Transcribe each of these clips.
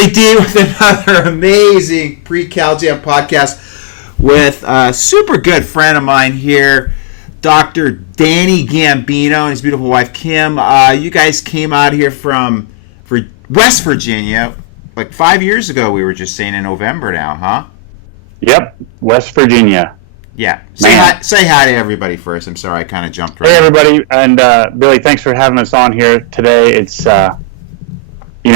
Billy D with another amazing pre-Cal Jam podcast with a super good friend of mine here, Dr. Danny Gambino and his beautiful wife, Kim. You guys came out here from West Virginia like 5 years ago, we were just saying, in November now, huh? Yep, West Virginia. Yeah. Say hi to everybody first. I'm sorry, I kind of jumped right Hey, everybody. And Billy, thanks for having us on here today. It's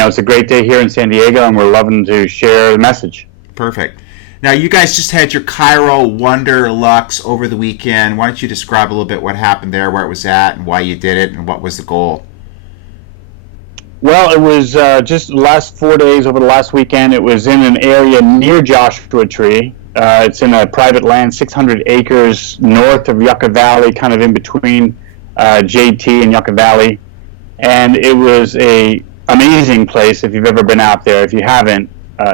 it's a great day here in San Diego, and we're loving to share the message. Perfect. Now, you guys just had your Cairo Wanderlux over the weekend. Why don't you describe a little bit what happened there, where it was at, and why you did it, and what was the goal? Well, it was just the last 4 days over the last weekend. It was in an area near Joshua Tree. It's in a private land, 600 acres north of Yucca Valley, kind of in between JT and Yucca Valley. And it was a amazing place if you've ever been out there. If you haven't,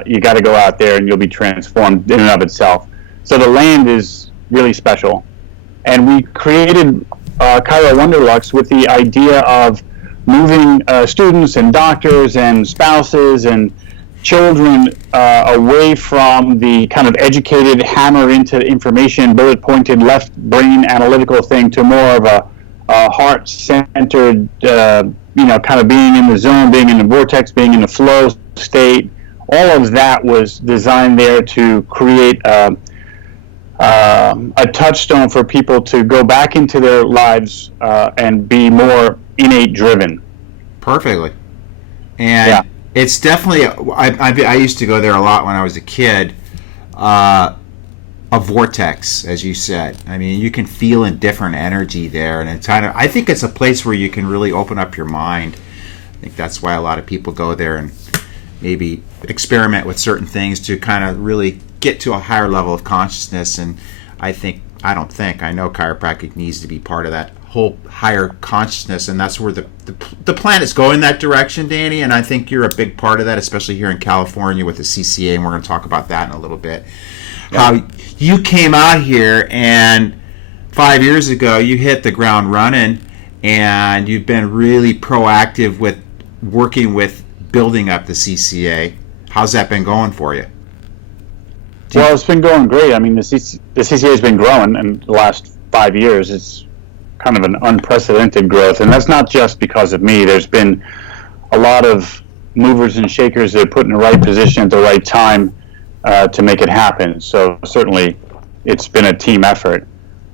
you got to go out there and you'll be transformed in and of itself. So the land is really special. And we created Cairo Wanderlux with the idea of moving students and doctors and spouses and children away from the kind of educated, hammer into information, bullet-pointed, left brain analytical thing to more of a heart-centered, kind of being in the zone, being in the vortex, being in the flow state. All of that was designed there to create a touchstone for people to go back into their lives and be more innate driven. Perfectly. And it's definitely, I used to go there a lot when I was a kid, a vortex, as you said. I mean, you can feel a different energy there, and it's I think it's a place where you can really open up your mind. I think that's why a lot of people go there and maybe experiment with certain things to kind of really get to a higher level of consciousness. And I know chiropractic needs to be part of that whole higher consciousness, and that's where the planet's going that direction, Danny, and I think you're a big part of that, especially here in California with the CCA, and we're going to talk about that in a little bit. How you came out here, and 5 years ago you hit the ground running, and you've been really proactive with working with building up the CCA. How's that been going for you? Well, it's been going great. I mean, the CCA has been growing in the last 5 years. It's kind of an unprecedented growth, and that's not just because of me. There's been a lot of movers and shakers that are put in the right position at the right time to make it happen. So certainly it's been a team effort.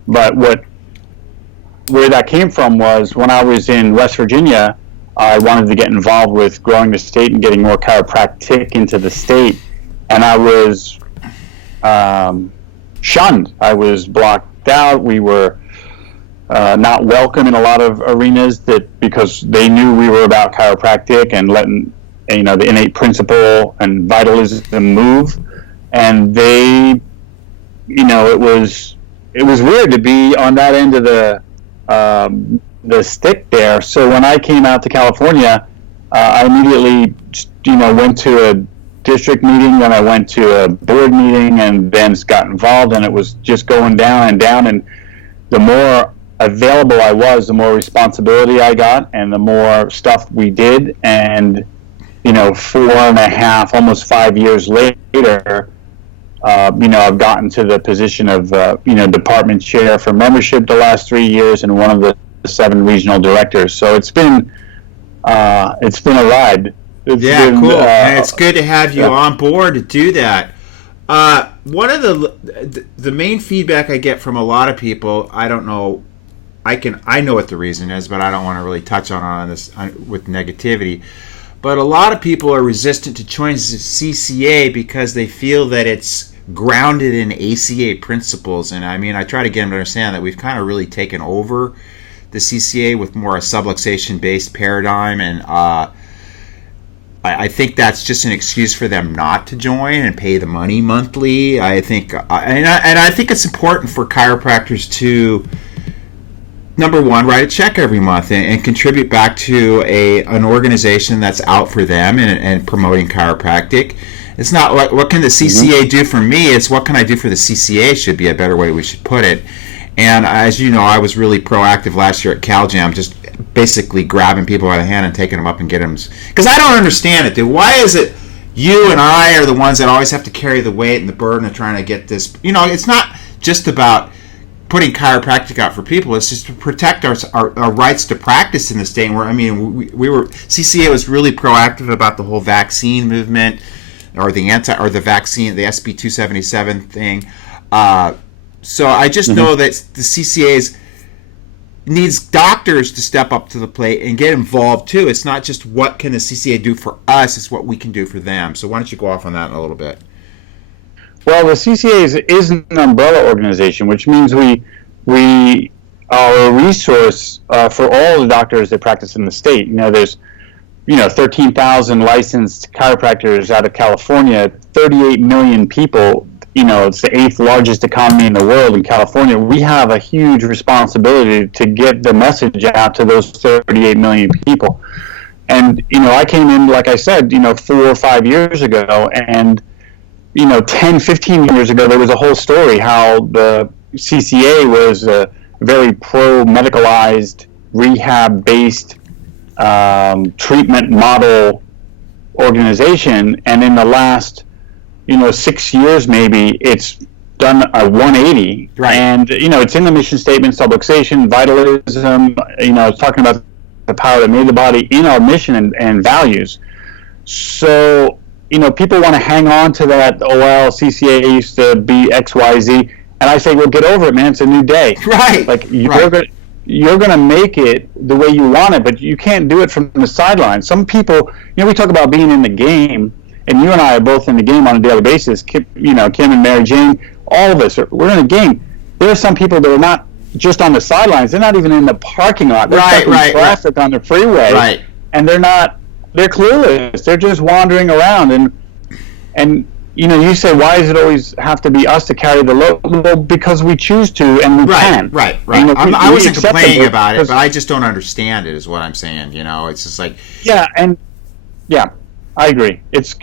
But where that came from was when I was in West Virginia, I wanted to get involved with growing the state and getting more chiropractic into the state, and I was shunned. I was blocked out. We were not welcome in a lot of arenas because they knew we were about chiropractic and letting the innate principle and vitalism move, and they, it was weird to be on that end of the stick there. So when I came out to California, I immediately went to a district meeting, then I went to a board meeting, and then got involved, and it was just going down and down, and the more available I was, the more responsibility I got, and the more stuff we did. And 4.5, almost 5 years later, I've gotten to the position of department chair for membership the last 3 years, and one of the 7 regional directors. So it's been a ride. Cool. And it's good to have you on board to do that. One of the main feedback I get from a lot of people, I don't know. I know what the reason is, but I don't want to really touch on this with negativity. But a lot of people are resistant to joining the CCA because they feel that it's grounded in ACA principles. And I mean, I try to get them to understand that we've kind of really taken over the CCA with more a subluxation-based paradigm, and I think that's just an excuse for them not to join and pay the money monthly. I think, and I think it's important for chiropractors to, number one, write a check every month and contribute back to an organization that's out for them and promoting chiropractic. It's not what can the CCA do for me, it's what can I do for the CCA should be a better way we should put it. And as you know, I was really proactive last year at CalJam, just basically grabbing people by the hand and taking them up and getting them. Because I don't understand it, dude. Why is it you and I are the ones that always have to carry the weight and the burden of trying to get this. It's not just about putting chiropractic out for people. It's just to protect our rights to practice in the state. Where CCA was really proactive about the whole vaccine movement, or the vaccine, the SB 277 thing. So I just know that the CCA needs doctors to step up to the plate and get involved too. It's not just what can the CCA do for us; it's what we can do for them. So why don't you go off on that in a little bit? Well, the CCA is an umbrella organization, which means we are a resource for all the doctors that practice in the state. There's 13,000 licensed chiropractors out of California, 38 million people. It's the 8th largest economy in the world in California. We have a huge responsibility to get the message out to those 38 million people. And, I came in, like I said, 4 or 5 years ago, and 10, 15 years ago, there was a whole story how the CCA was a very pro-medicalized, rehab-based treatment model organization. And in the last, 6 years maybe, it's done a 180. Right. And, it's in the mission statement, subluxation, vitalism, it's talking about the power that made the body in our mission and values. So, people want to hang on to that, CCA used to be XYZ, and I say, well, get over it, man. It's a new day. Right. Like, you're going to make it the way you want it, but you can't do it from the sidelines. Some people, we talk about being in the game, and you and I are both in the game on a daily basis. Kim and Mary Jane, all of us, we're in the game. There are some people that are not just on the sidelines. They're not even in the parking lot. They're stuck in traffic on the freeway. Right. And they're clueless. They're just wandering around. And you say, why does it always have to be us to carry the load? Well, because we choose to, and we can. Right. I wasn't complaining about it, but I just don't understand it, is what I'm saying. It's just like... Yeah, I agree. It's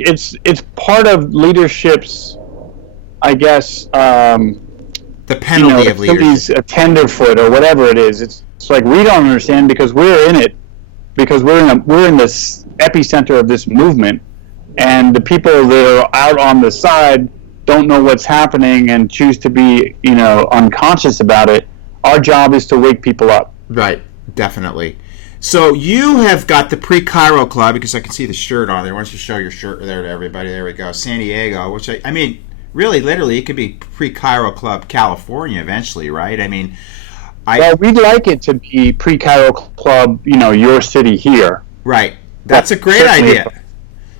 part of leadership's, I guess... the penalty of leadership. Somebody's a tenderfoot or whatever it is. It's like we don't understand because we're in it. Because we're in this epicenter of this movement, and the people that are out on the side don't know what's happening and choose to be, unconscious about it. Our job is to wake people up. Right, definitely. So you have got the Pre-Chiro Club, because I can see the shirt on there. Why don't you show your shirt there to everybody? There we go. San Diego, which I mean, really, literally, it could be Pre-Chiro Club California eventually, right? I mean, well, we'd like it to be Pre-Chiro Club, your city here. Right. That's a great idea.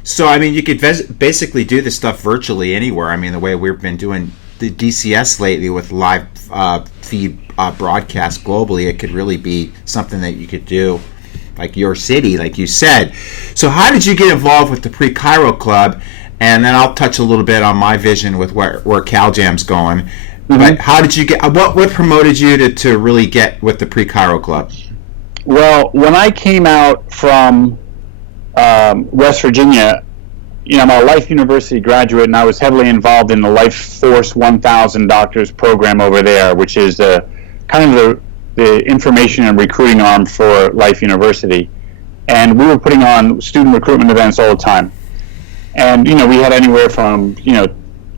So, I mean, you could basically do this stuff virtually anywhere. I mean, the way we've been doing the DCS lately with live feed broadcast globally, it could really be something that you could do like your city, like you said. So how did you get involved with the Pre-Chiro Club? And then I'll touch a little bit on my vision with where CalJam's going. Mm-hmm. But how did you get, what promoted you to really get with the Pre-Chiro Club? Well, when I came out from West Virginia, I'm a Life University graduate, and I was heavily involved in the Life Force 1000 Doctors program over there, which is kind of the information and recruiting arm for Life University. And we were putting on student recruitment events all the time. And, we had anywhere from,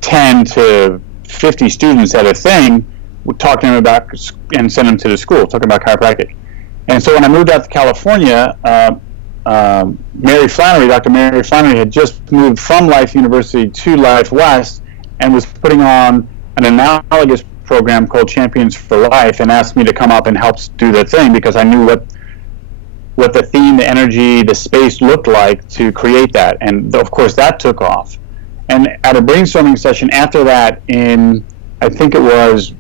10 to 50 students at a thing. We'd talk to them about and send them to the school, talking about chiropractic. And so when I moved out to California, Dr. Mary Flannery had just moved from Life University to Life West and was putting on an analogous program called Champions for Life, and asked me to come up and help do the thing because I knew what the theme, the energy, the space looked like to create that. And of course that took off. And at a brainstorming session after that in, I think it was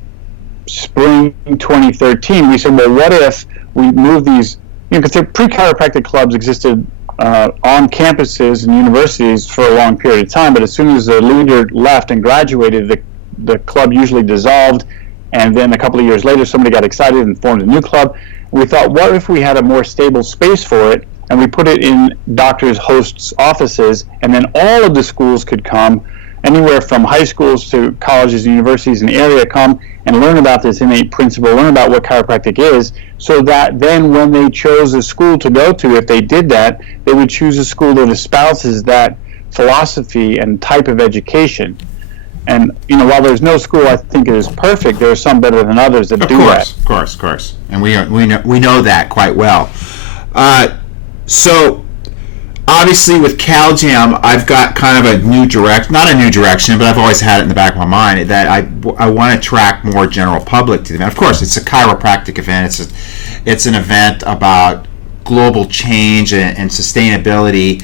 spring 2013, we said, well, what if we move these, because the pre-chiropractic clubs existed on campuses and universities for a long period of time, but as soon as the leader left and graduated, the club usually dissolved, and then a couple of years later somebody got excited and formed a new club. We thought, what if we had a more stable space for it, and we put it in doctors' hosts' offices, and then all of the schools could come, anywhere from high schools to colleges and universities in the area, come and learn about this innate principle, learn about what chiropractic is, so that then when they chose a school to go to, if they did that, they would choose a school that espouses that philosophy and type of education. And while there's no school I think is perfect, there are some better than others that do that. Of course, and we know that quite well. So obviously with CalJam, I've got kind of not a new direction, but I've always had it in the back of my mind that I want to attract more general public to the event. Of course, it's a chiropractic event. It's an event about global change and sustainability,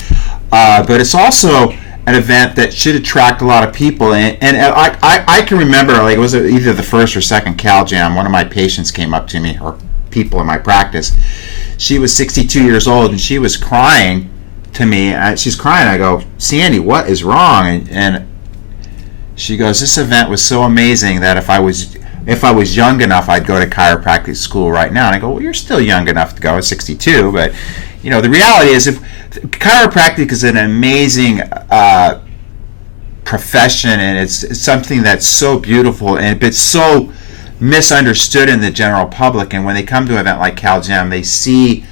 but it's also an event that should attract a lot of people. And I can remember, like, it was either the first or second CalJam, one of my patients came up to me, or people in my practice. She was 62 years old, and she was crying to me. She's crying. I go, Sandy, what is wrong? And she goes, this event was so amazing that if I was young enough, I'd go to chiropractic school right now. And I go, well, you're still young enough to go at 62, but the reality is, if chiropractic is an amazing profession, and it's something that's so beautiful, and it's so misunderstood in the general public. And when they come to an event like CalJam, they see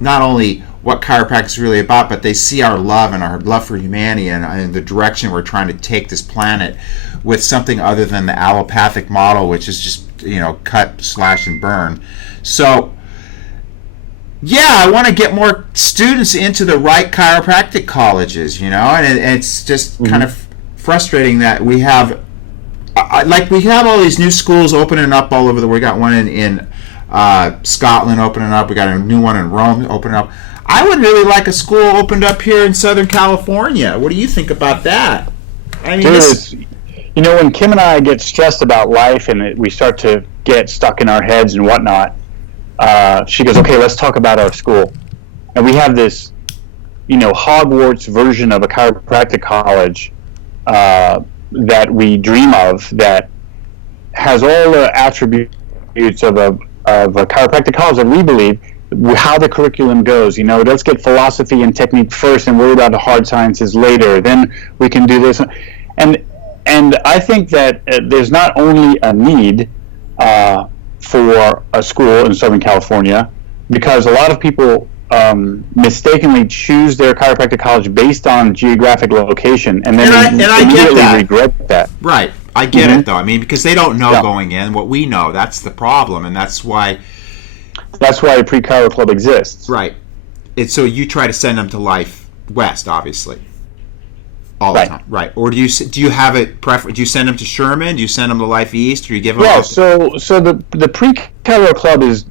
not only what chiropractic is really about, but they see our love and our love for humanity and the direction we're trying to take this planet with something other than the allopathic model, which is just cut, slash, and burn. So yeah, I want to get more students into the right chiropractic colleges, and it's just kind of frustrating that we have all these new schools opening up all over we got one in Scotland opening up, we got a new one in Rome opening up. I would really like a school opened up here in Southern California. What do you think about that? I mean, when Kim and I get stressed about life and we start to get stuck in our heads and whatnot, she goes, okay, let's talk about our school. And we have this, Hogwarts version of a chiropractic college that we dream of, that has all the attributes of a chiropractic college that we believe, how the curriculum goes. Let's get philosophy and technique first and worry about the hard sciences later. Then we can do this. And I think that there's not only a need for a school in Southern California, because a lot of people mistakenly choose their chiropractic college based on geographic location, and then I immediately regret that. Right. I get it, though. I mean, because they don't know going in what we know. That's the problem, and that's why a pre-chiro club exists. Right. So you try to send them to Life West, obviously, all the time. Right. Or do you have a preference? Do you send them to Sherman? Do you send them to Life East? Or do you give them? Yeah. So the pre-chiro club is,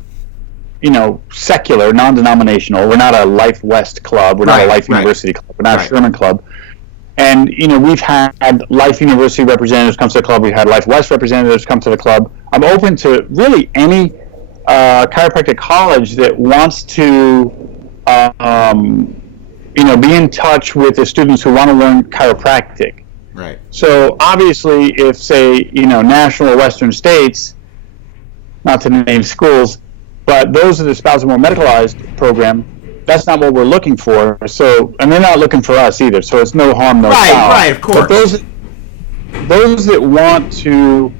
secular, non-denominational. We're not a Life West club. We're not a Life University club. We're not a Sherman club. And we've had Life University representatives come to the club. We've had Life West representatives come to the club. I'm open to really any chiropractic college that wants to, be in touch with the students who want to learn chiropractic. Right. So obviously, if say national or Western states, not to name schools, but those that espouse a more medicalized program, that's not what we're looking for. So, and they're not looking for us either. So it's no harm, no foul. Right, of course. But those that want to,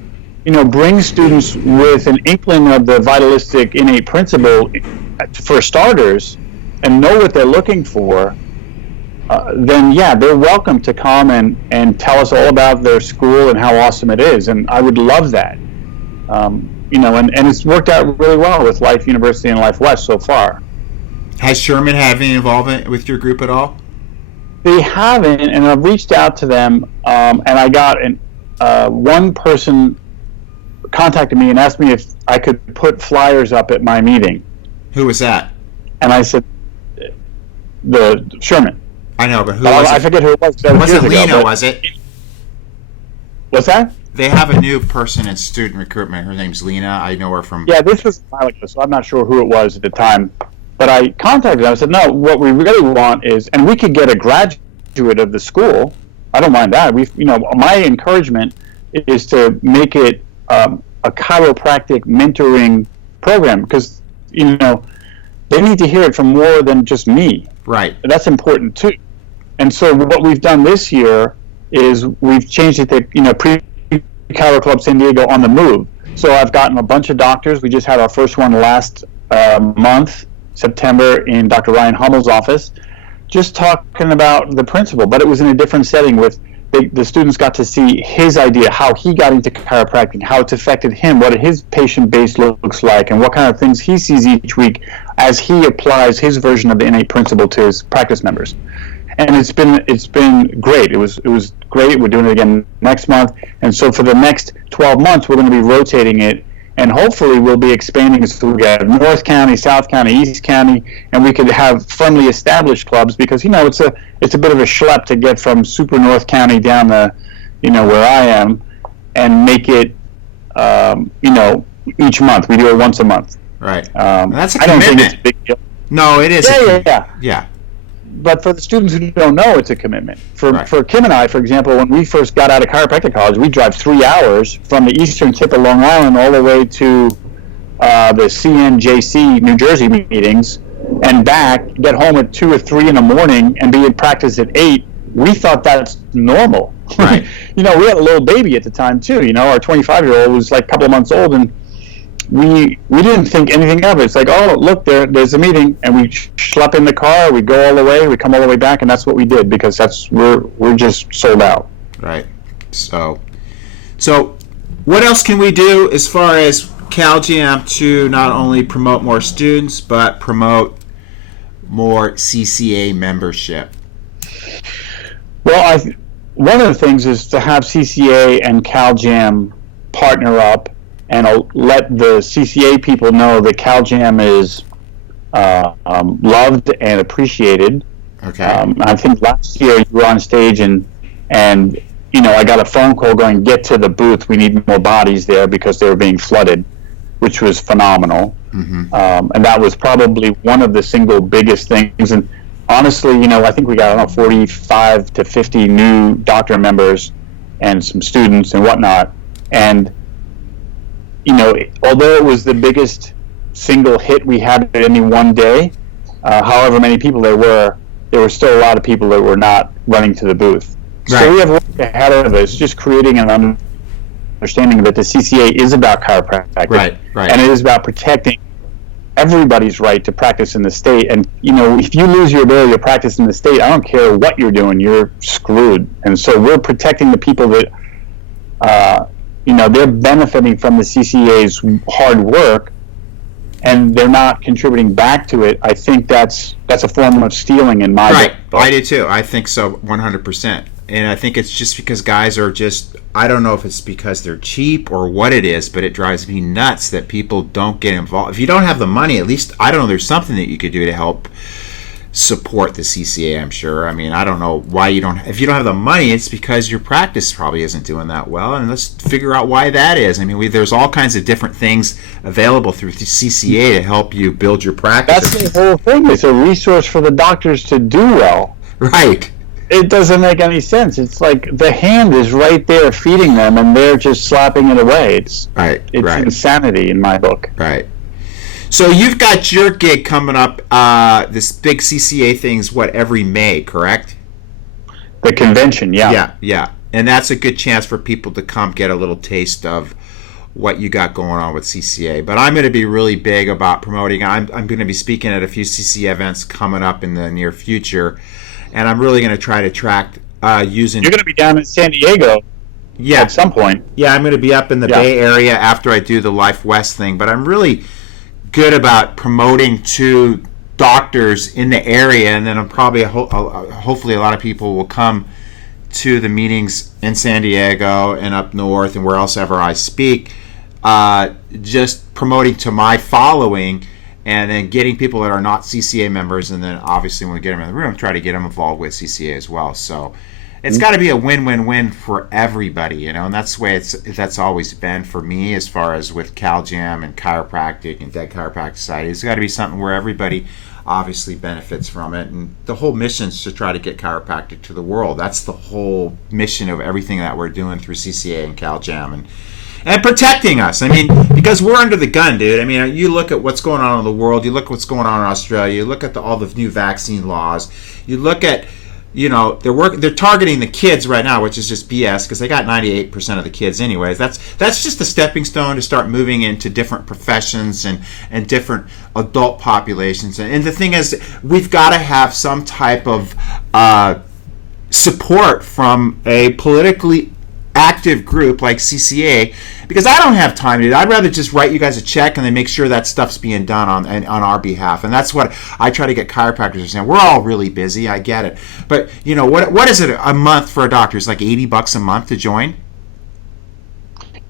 bring students with an inkling of the vitalistic innate principle, for starters, and know what they're looking for, then they're welcome to come and tell us all about their school and how awesome it is. And I would love that. And it's worked out really well with Life University and Life West so far. Has Sherman had any involvement with your group at all? They haven't, and I've reached out to them, and I got one person contacted me and asked me if I could put flyers up at my meeting. Who was that? And I said, the Sherman. I know, but who was it? I forget who it was. It wasn't Lena, was it? What's that? They have a new person in student recruitment. Her name's Lena. I know her from... Yeah, this was a while ago, so I'm not sure who it was at the time. But I contacted them. I said, no, what we really want is... And we could get a graduate of the school. I don't mind that. My encouragement is to make it a chiropractic mentoring program, because, they need to hear it from more than just me. Right. That's important, too. And so what we've done this year is we've changed it to, Pre-Chiro Club San Diego on the move. So I've gotten a bunch of doctors. We just had our first one last month, September, in Dr. Ryan Hummel's office. just talking about the principle, but it was in a different setting with the students got to see his idea, how he got into chiropractic, how it's affected him, what his patient base looks like, and what kind of things he sees each week as he applies his version of the innate principle to his practice members. And it's been great. It was great. We're doing it again next month, and so for the next 12 months, we're going to be rotating it. And hopefully we'll be expanding so we have North County, South County, East County, and we could have firmly established clubs because, it's a bit of a schlep to get from super North County down to, where I am and make it, each month. We do it once a month. Right. That's a commitment. I don't think it's a big deal. No, it is. Yeah. But for the students who don't know, it's a commitment. For Kim and I, for example, when we first got out of chiropractic college, we drive 3 hours from the eastern tip of Long Island all the way to the CNJC New Jersey meetings and back, get home at 2 or 3 in the morning and be in practice at 8. We thought that's normal. Right. We had a little baby at the time, too. Our 25-year-old was like a couple of months old, and we didn't think anything of it. It's like, oh, look, there's a meeting, and we schlep in the car, we go all the way, we come all the way back, and that's what we did because we're just sold out. Right. So what else can we do as far as CalJam to not only promote more students but promote more CCA membership? Well, one of the things is to have CCA and CalJam partner up and let the CCA people know that CalJam is loved and appreciated. Okay. I think last year you were on stage and I got a phone call going, get to the booth, we need more bodies there because they were being flooded, which was phenomenal. Mm-hmm. And that was probably one of the single biggest things. And honestly, I think we got 45 to 50 new doctor members and some students and whatnot. And although it was the biggest single hit we had at any one day, however many people there were still a lot of people that were not running to the booth. Right. So we have work ahead of us, just creating an understanding that the CCA is about chiropractic. Right. And it is about protecting everybody's right to practice in the state. And, if you lose your ability to practice in the state, I don't care what you're doing, you're screwed. And so we're protecting the people that they're benefiting from the CCA's hard work and they're not contributing back to it. I think that's a form of stealing in my book. I do too. I think so 100%. And I think it's just because guys are I don't know if it's because they're cheap or what it is, but it drives me nuts that people don't get involved. If you don't have the money, at least, I don't know, there's something that you could do to help support the CCA, I'm sure. I mean, I don't know why if you don't have the money, it's because your practice probably isn't doing that well, and let's figure out why that is. I mean, there's all kinds of different things available through the CCA to help you build your practice. That's the whole thing. It's a resource for the doctors to do well. Right. It doesn't make any sense. It's like the hand is right there feeding them, and they're just slapping it away. It's insanity in my book. Right. So you've got your gig coming up, this big CCA thing's every May, correct? The convention, yeah. Yeah. And that's a good chance for people to come get a little taste of what you got going on with CCA. But I'm going to be really big about promoting. I'm going to be speaking at a few CCA events coming up in the near future, and I'm really going to try to track using... You're going to be down in San Diego at some point. Yeah, I'm going to be up in the Bay Area after I do the Life West thing, but I'm really good about promoting to doctors in the area, and then I'm probably hopefully a lot of people will come to the meetings in San Diego and up north and where else ever I speak, just promoting to my following and then getting people that are not CCA members, and then obviously when we get them in the room, try to get them involved with CCA as well. So it's got to be a win-win-win for everybody, and that's the way that's always been for me as far as with CalJam and chiropractic and Dead Chiropractic Society. It's got to be something where everybody obviously benefits from it, and the whole mission is to try to get chiropractic to the world. That's the whole mission of everything that we're doing through CCA and CalJam, and protecting us. I mean, because we're under the gun, dude. I mean, you look at what's going on in the world, you look at what's going on in Australia, you look at all the new vaccine laws, you look at they're targeting the kids right now, which is just BS because they got 98% of the kids anyways. That's just a stepping stone to start moving into different professions and different adult populations. And the thing is, we've got to have some type of support from a politically active group like CCA, because I don't have time to do it. I'd rather just write you guys a check and then make sure that stuff's being done on our behalf. And that's what I try to get chiropractors to say. We're all really busy, I get it. But what is it a month for a doctor? It's like $80 a month to join?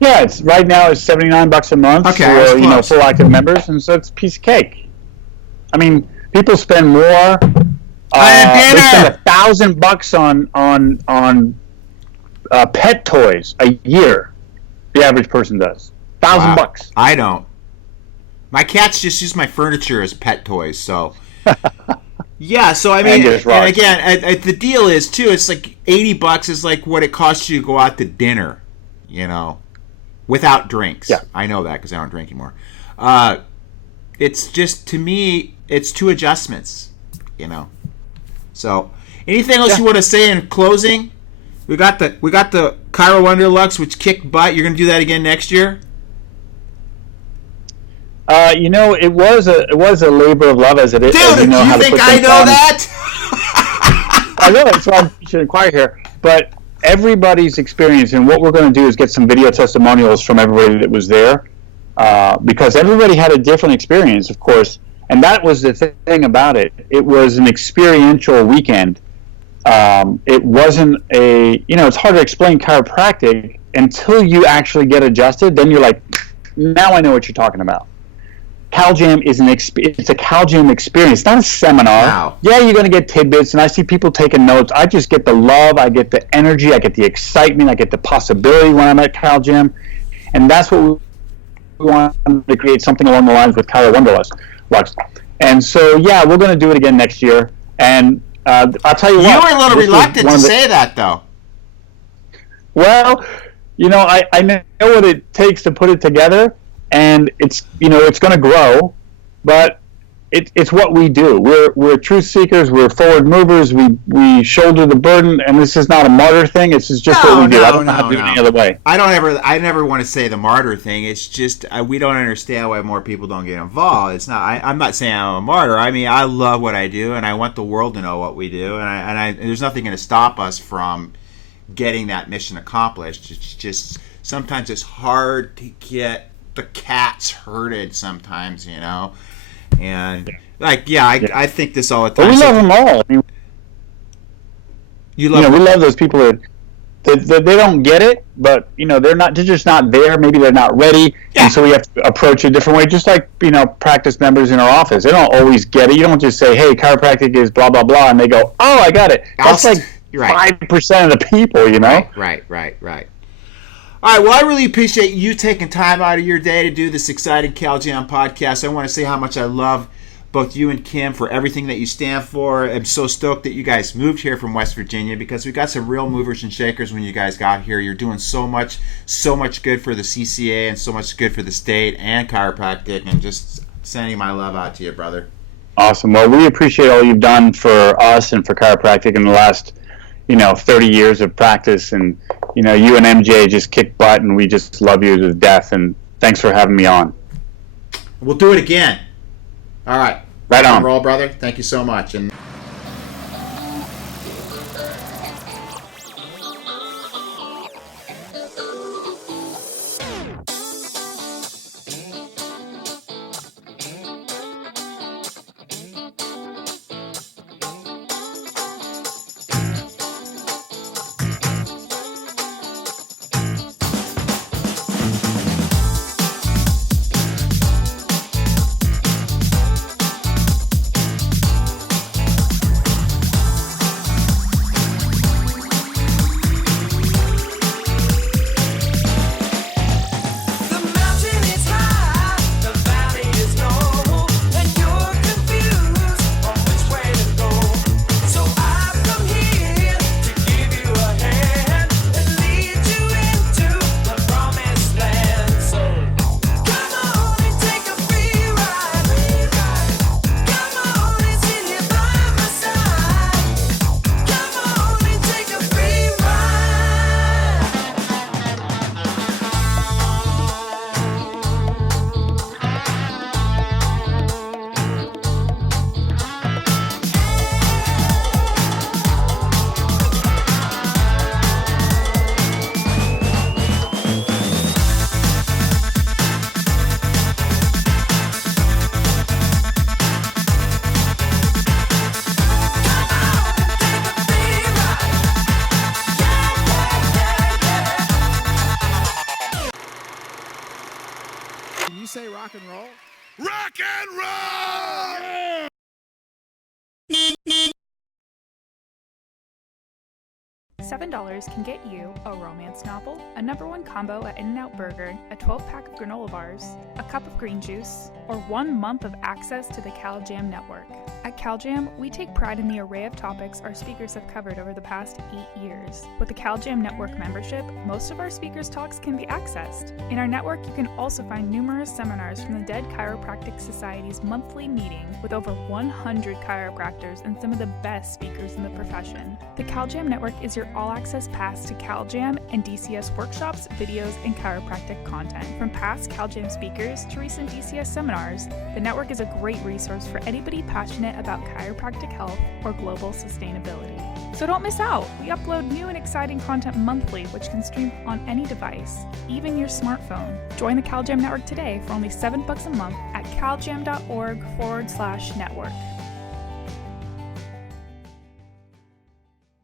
Yeah, it's right now it's $79 a month for full active members, and so it's a piece of cake. I mean, people spend more. They spend $1,000 on pet toys a year. The average person does $1,000. I don't. My cats just use my furniture as pet toys. So yeah. So I mean, and again, the deal is too. It's like $80 is like what it costs you to go out to dinner, without drinks. Yeah. I know that because I don't drink anymore. It's just, to me, it's two adjustments. So anything else you want to say in closing? We got the Chiro Wonderlux, which kicked butt. You're going to do that again next year? It was a labor of love as it is. Dude, do you think I know that? I know, that's why I should inquire here. But everybody's experience, and what we're going to do is get some video testimonials from everybody that was there, because everybody had a different experience, of course. And that was the thing about it. It was an experiential weekend. It wasn't it's hard to explain chiropractic until you actually get adjusted. Then you're like, now I know what you're talking about. CalJam is it's a CalJam experience, not a seminar. Wow. Yeah, you're going to get tidbits, and I see people taking notes. I just get the love, I get the energy, I get the excitement, I get the possibility when I'm at CalJam. And that's what we want to create, something along the lines with Chiro Wonderlux. And so, yeah, we're going to do it again next year. And I'll tell you what. You were a little reluctant to say that, though. Well, I know what it takes to put it together, and it's going to grow, but it's what we do. We're truth seekers. We're forward movers. We shoulder the burden, and this is not a martyr thing. This is just what we do. I don't know how to do it any other way. I never want to say the martyr thing. It's just we don't understand why more people don't get involved. It's not. I'm not saying I'm a martyr. I mean, I love what I do, and I want the world to know what we do, and there's nothing going to stop us from getting that mission accomplished. It's just sometimes it's hard to get the cats herded. Sometimes, And I think this all the time. But we love them all. I mean, we love those people that they don't get it, but they're just not there. Maybe they're not ready, and so we have to approach it a different way. Just like practice members in our office, they don't always get it. You don't just say, "Hey, chiropractic is blah blah blah," and they go, "Oh, I got it." That's like 5% of the people, Right. All right, well, I really appreciate you taking time out of your day to do this exciting CalJam podcast. I want to say how much I love both you and Kim for everything that you stand for. I'm so stoked that you guys moved here from West Virginia, because we got some real movers and shakers when you guys got here. You're doing so much good for the CCA and so much good for the state and chiropractic, and just sending my love out to you, brother. Awesome. Well, we appreciate all you've done for us and for chiropractic in the last 30 years of practice, and you and MJ just kick butt, and we just love you to death, and thanks for having me on. We'll do it again. All right. Right on. Roll, brother. Thank you so much. And say rock and roll? Rock and roll! $7 can get you a romance novel, a #1 combo at In-N-Out Burger, a 12-pack of granola bars, a cup of green juice, or 1 month of access to the CalJam network. At CalJam, we take pride in the array of topics our speakers have covered over the past 8 years. With the CalJam network membership, most of our speakers' talks can be accessed. In our network, you can also find numerous seminars from the Dead Chiropractic Society's monthly meeting with over 100 chiropractors and some of the best speakers in the profession. The CalJam network is your all-access pass to CalJam and DCS workshops, videos, and chiropractic content. From past CalJam speakers to recent DCS seminars, the network is a great resource for anybody passionate about chiropractic health or global sustainability. So don't miss out! We upload new and exciting content monthly, which can stream on any device, even your smartphone. Join the CalJam network today for only $7 a month at caljam.org/network.